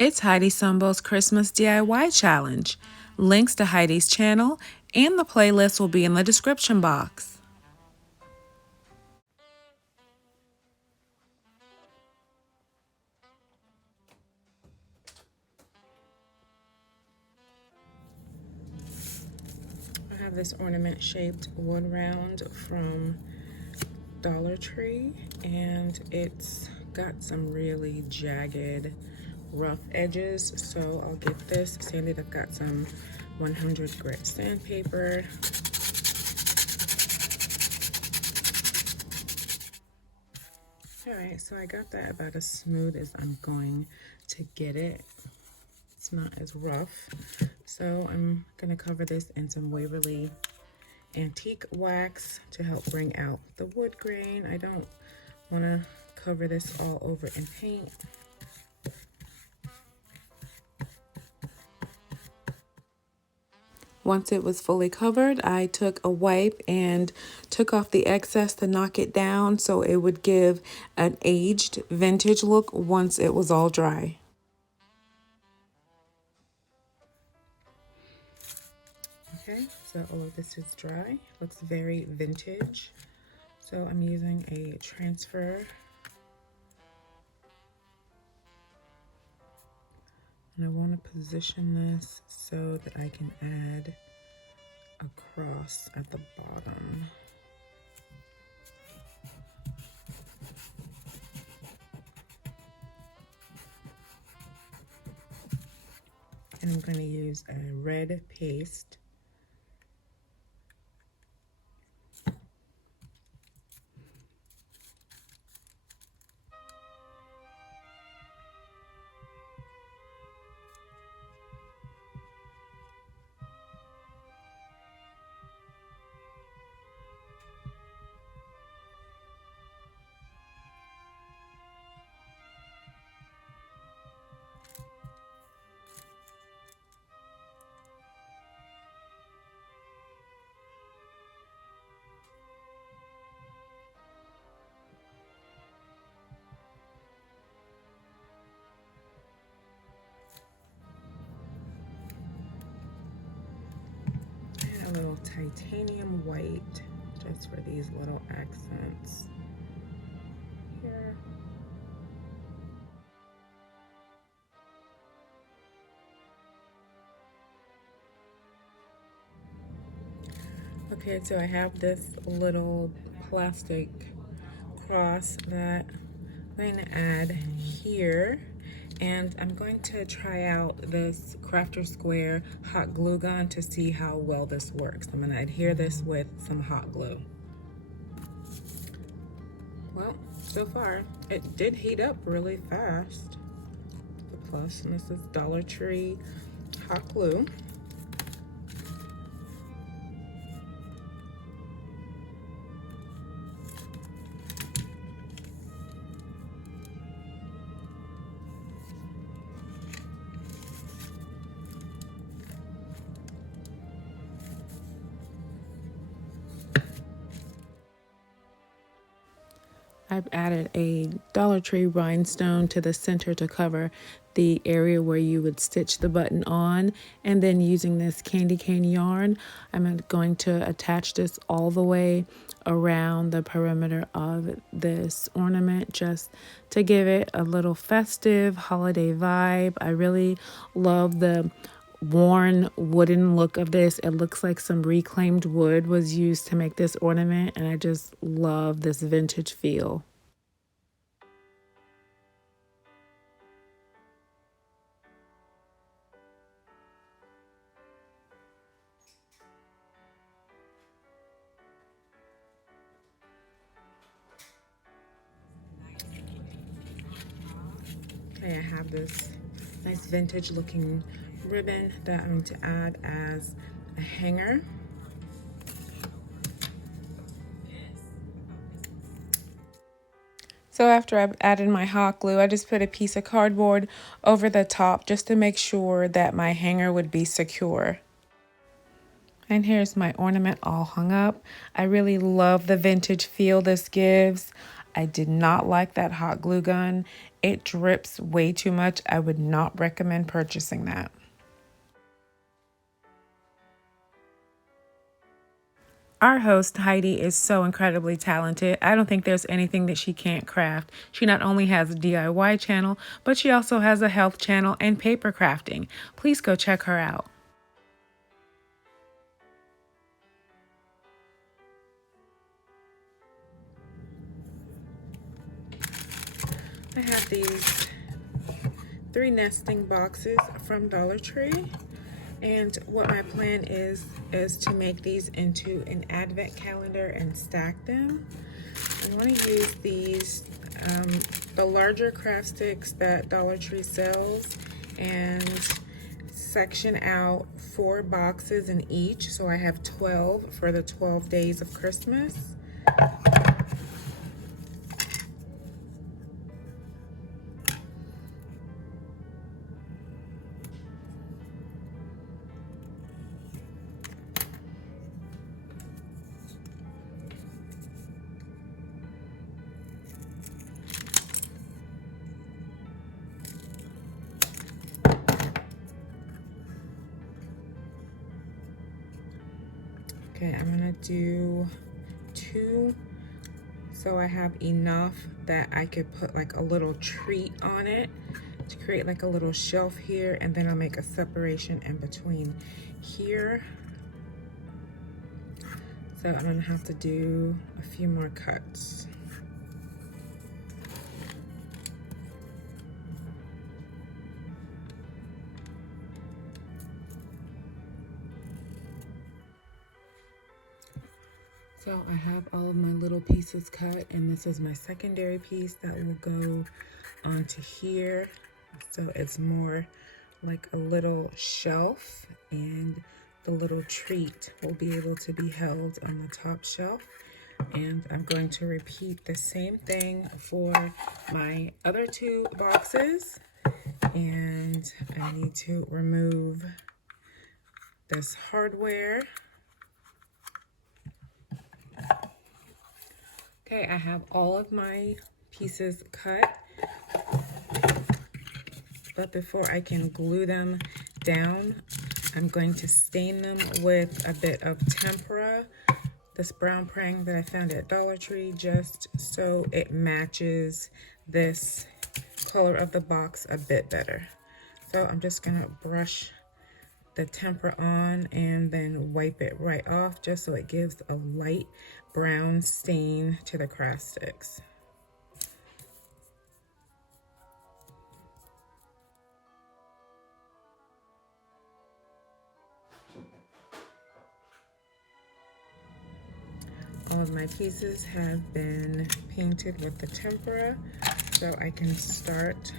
It's Heidi Sonboul's Christmas DIY challenge. Links to Heidi's channel and the playlist will be in the description box. I have this ornament shaped wood round from DollarTree, and it's got some really jagged, rough edges, so I'll get this sanded. I've got some 100 grit sandpaper. Alright, so I got that about as smooth as I'm going to get it. It's not as rough. So I'm gonna cover this in some Waverly antique wax to help bring out the wood grain. I don't wanna cover this all over in paint. Once it was fully covered, I took a wipe and took off the excess to knock it down so it would give an aged vintage look once it was all dry. Okay, so all of this is dry. Looks very vintage. So I'm using a transfer. And I want to position this so that I can add a cross at the bottom. And I'm going to use a red paste. A little titanium white just for these little accents here. Okay, so I have this little plastic cross that I'm going to add here. And I'm going to try out this Crafter Square hot glue gun to see how well this works. I'm going to adhere this with some hot glue. Well, so far, it did heat up really fast. The plus, and this is DollarTree hot glue. I've added a DollarTree rhinestone to the center to cover the area where you would stitch the button on, and then using this candy cane yarn, I'm going to attach this all the way around the perimeter of this ornament just to give it a little festive holiday vibe. I really love the worn wooden look of this. It looks like some reclaimed wood was used to make this ornament, and I just love this vintage feel. Okay, I have this nice vintage looking ribbon that I'm going to add as a hanger. So after I've added my hot glue, I just put a piece of cardboard over the top just to make sure that my hanger would be secure. And here's my ornament all hung up. I really love the vintage feel this gives. I did not like that hot glue gun. It drips way too much. I would not recommend purchasing that. Our host, Heidi, is so incredibly talented. I don't think there's anything that she can't craft. She not only has a DIY channel, but she also has a health channel and paper crafting. Please go check her out. I have these 3 nesting boxes from DollarTree. And what my plan is to make these into an advent calendar and stack them. I want to use these, the larger craft sticks that DollarTree sells, and section out 4 boxes in each. So I have 12 for the 12 days of Christmas. Okay, I'm gonna do 2 so I have enough that I could put like a little treat on it to create like a little shelf here, and then I'll make a separation in between here. So I'm gonna have to do a few more cuts. So I have all of my little pieces cut, and this is my secondary piece that will go onto here. So it's more like a little shelf, and the little treat will be able to be held on the top shelf. And I'm going to repeat the same thing for my other 2 boxes. And I need to remove this hardware. Okay, I have all of my pieces cut, but before I can glue them down, I'm going to stain them with a bit of tempera, this brown prang that I found at DollarTree, just so it matches this color of the box a bit better. So I'm just gonna brush the tempera on and then wipe it right off, just so it gives a light brown stain to the craft sticks. All of my pieces have been painted with the tempera, so I can start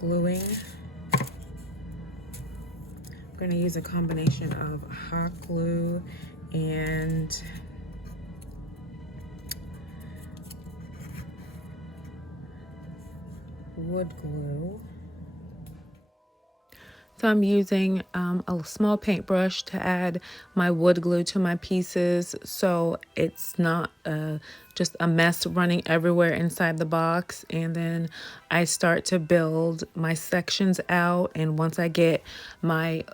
gluing. I'm going to use a combination of hot glue and wood glue. So I'm using a small paintbrush to add my wood glue to my pieces, so it's not just a mess running everywhere inside the box. And then I start to build my sections out, and once I get my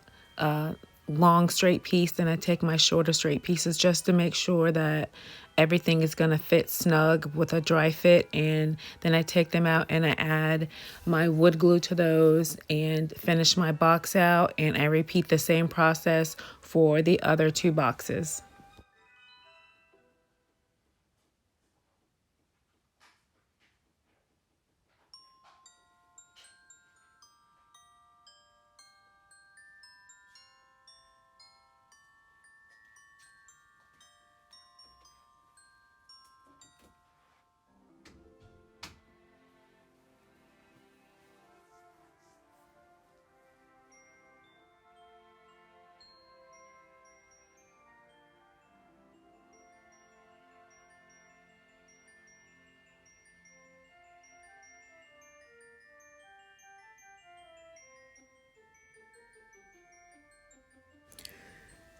long straight piece, then I take my shorter straight pieces just to make sure that everything is going to fit snug with a dry fit. And then I take them out and I add my wood glue to those and finish my box out, and I repeat the same process for the other 2 boxes.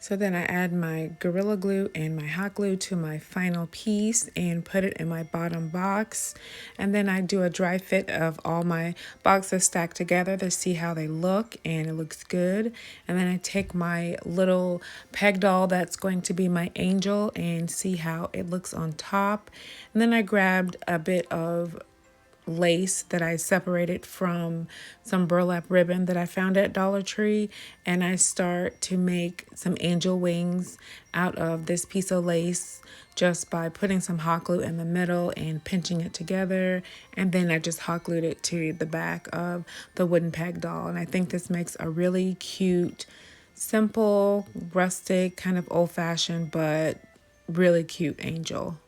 So then I add my Gorilla Glue and my hot glue to my final piece and put it in my bottom box. And then I do a dry fit of all my boxes stacked together to see how they look, and it looks good. And then I take my little peg doll that's going to be my angel and see how it looks on top. And then I grabbed a bit of lace that I separated from some burlap ribbon that I found at Dollar Tree, and I start to make some angel wings out of this piece of lace just by putting some hot glue in the middle and pinching it together, and then I just hot glued it to the back of the wooden peg doll. And I think this makes a really cute, simple, rustic, kind of old-fashioned but really cute angel.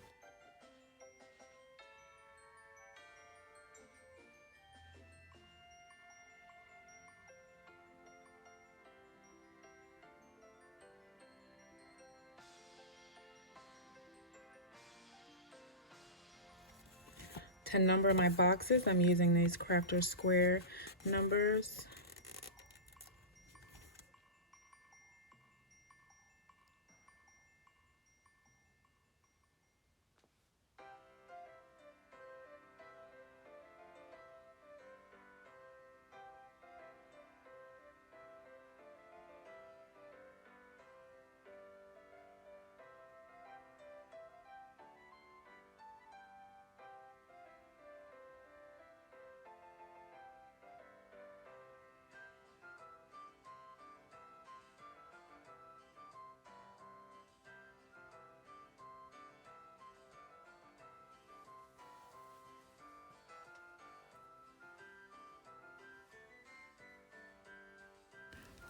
To number my boxes, I'm using these crafter square numbers.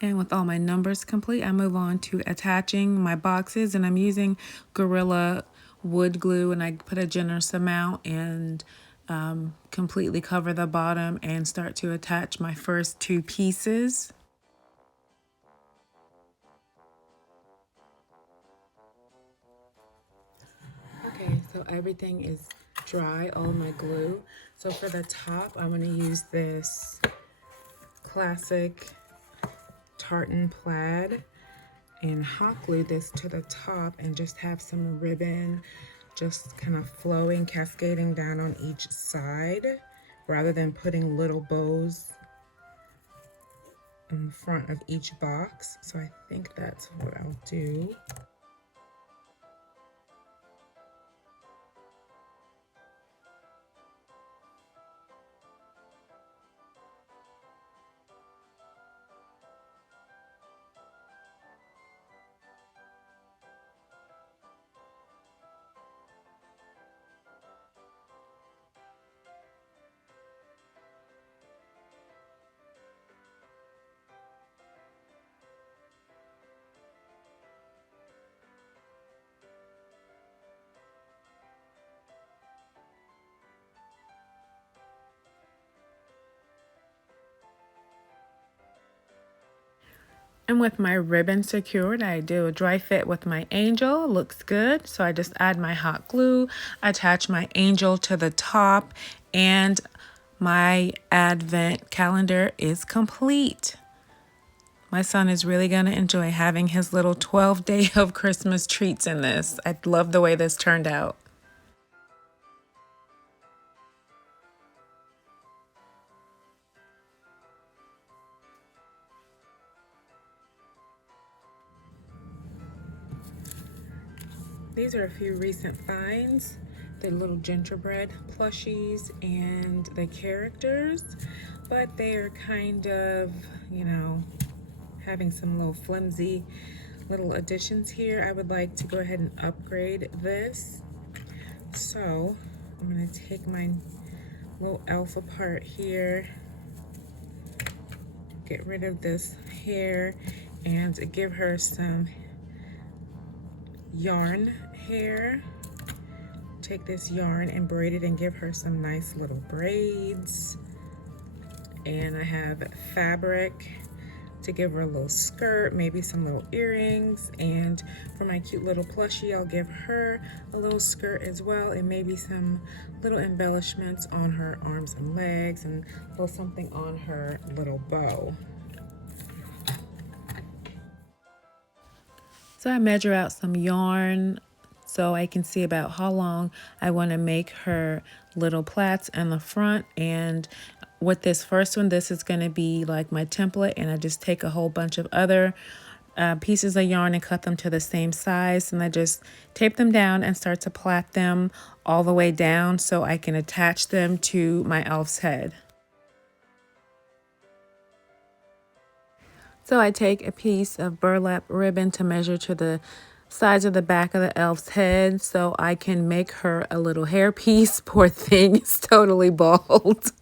And with all my numbers complete, I move on to attaching my boxes, and I'm using Gorilla wood glue, and I put a generous amount and completely cover the bottom and start to attach my first two pieces. Okay, so everything is dry, all my glue. So for the top, I'm going to use this classic tartan plaid and hot glue this to the top and just have some ribbon just kind of flowing, cascading down on each side rather than putting little bows in front of each box. So I think that's what I'll do. And with my ribbon secured, I do a dry fit with my angel. Looks good. So I just add my hot glue, attach my angel to the top, and my advent calendar is complete. My son is really going to enjoy having his little 12-day of Christmas treats in this. I love the way this turned out. These are a few recent finds. The little gingerbread plushies and the characters, but they are kind of, having some little flimsy little additions here. I would like to go ahead and upgrade this. So I'm gonna take my little elf apart here, get rid of this hair, and give her some yarn hair. Take this yarn and braid it and give her some nice little braids. And I have fabric to give her a little skirt, maybe some little earrings. And for my cute little plushie, I'll give her a little skirt as well, and maybe some little embellishments on her arms and legs, and a little something on her little bow. So I measure out some yarn so I can see about how long I want to make her little plaits in the front. And with this first one, this is going to be like my template, and I just take a whole bunch of other pieces of yarn and cut them to the same size, and I just tape them down and start to plait them all the way down so I can attach them to my elf's head. So I take a piece of burlap ribbon to measure to the size of the back of the elf's head so I can make her a little hairpiece. Poor thing, it's totally bald.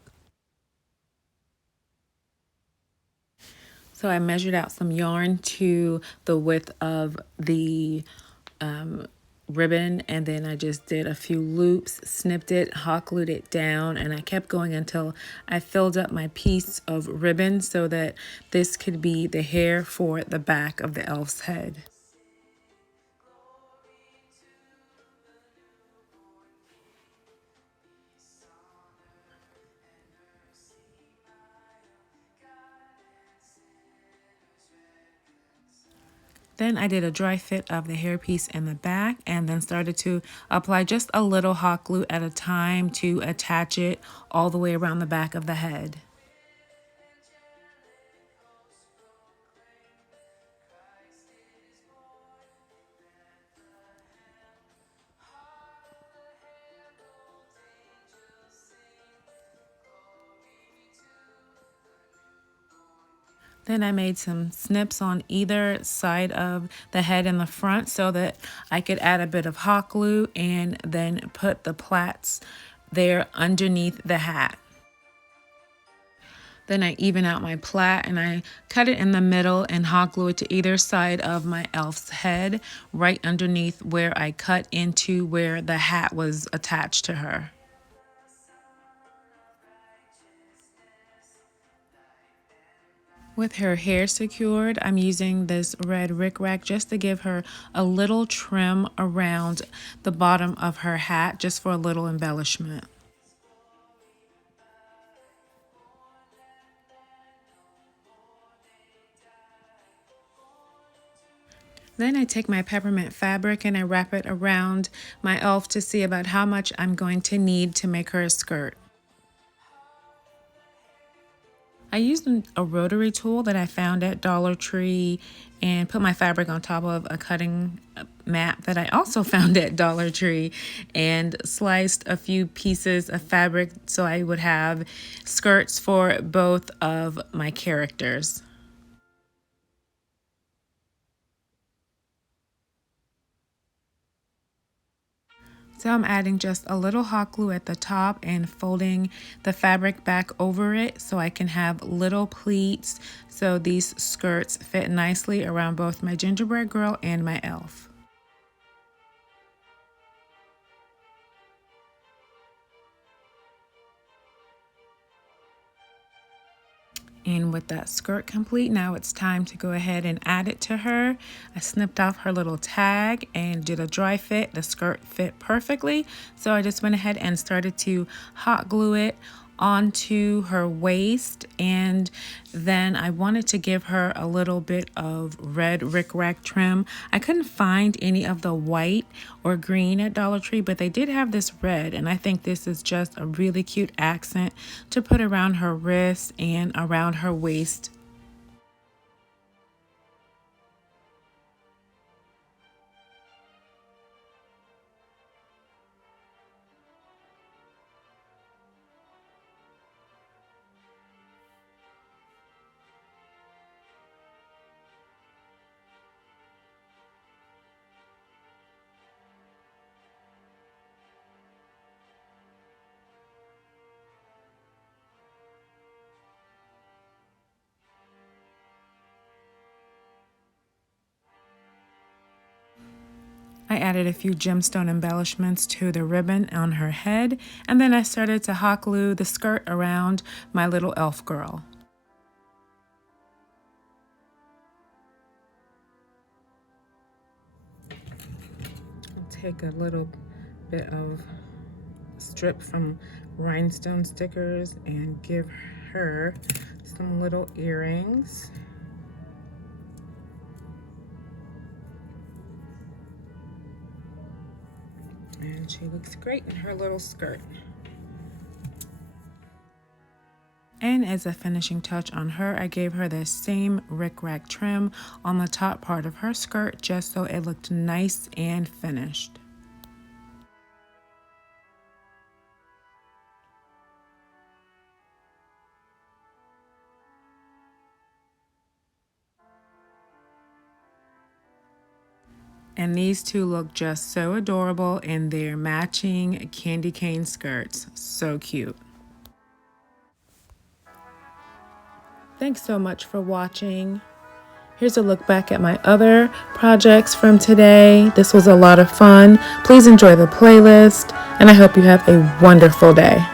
So I measured out some yarn to the width of the ribbon, and then I just did a few loops, snipped it, hot glued it down, and I kept going until I filled up my piece of ribbon so that this could be the hair for the back of the elf's head. Then I did a dry fit of the hairpiece in the back, and then started to apply just a little hot glue at a time to attach it all the way around the back of the head. Then I made some snips on either side of the head in the front so that I could add a bit of hot glue and then put the plaits there underneath the hat. Then I even out my plait and I cut it in the middle and hot glue it to either side of my elf's head, right underneath where I cut into where the hat was attached to her. With her hair secured, I'm using this red rickrack just to give her a little trim around the bottom of her hat, just for a little embellishment. Then I take my peppermint fabric and I wrap it around my elf to see about how much I'm going to need to make her a skirt. I used a rotary tool that I found at Dollar Tree and put my fabric on top of a cutting mat that I also found at Dollar Tree, and sliced a few pieces of fabric so I would have skirts for both of my characters. So I'm adding just a little hot glue at the top and folding the fabric back over it so I can have little pleats so these skirts fit nicely around both my gingerbread girl and my elf. And with that skirt complete, now it's time to go ahead and add it to her. I snipped off her little tag and did a dry fit. The skirt fit perfectly, so I just went ahead and started to hot glue it onto her waist, and then I wanted to give her a little bit of red rickrack trim. I couldn't find any of the white or green at Dollar Tree, but they did have this red, and I think this is just a really cute accent to put around her wrist and around her waist. I added a few gemstone embellishments to the ribbon on her head, and then I started to hot glue the skirt around my little elf girl. I'll take a little bit of strip from rhinestone stickers and give her some little earrings. And she looks great in her little skirt. And as a finishing touch on her, I gave her the same rickrack trim on the top part of her skirt just so it looked nice and finished. And these two look just so adorable in their matching candy cane skirts. So cute. Thanks so much for watching. Here's a look back at my other projects from today. This was a lot of fun. Please enjoy the playlist, and I hope you have a wonderful day.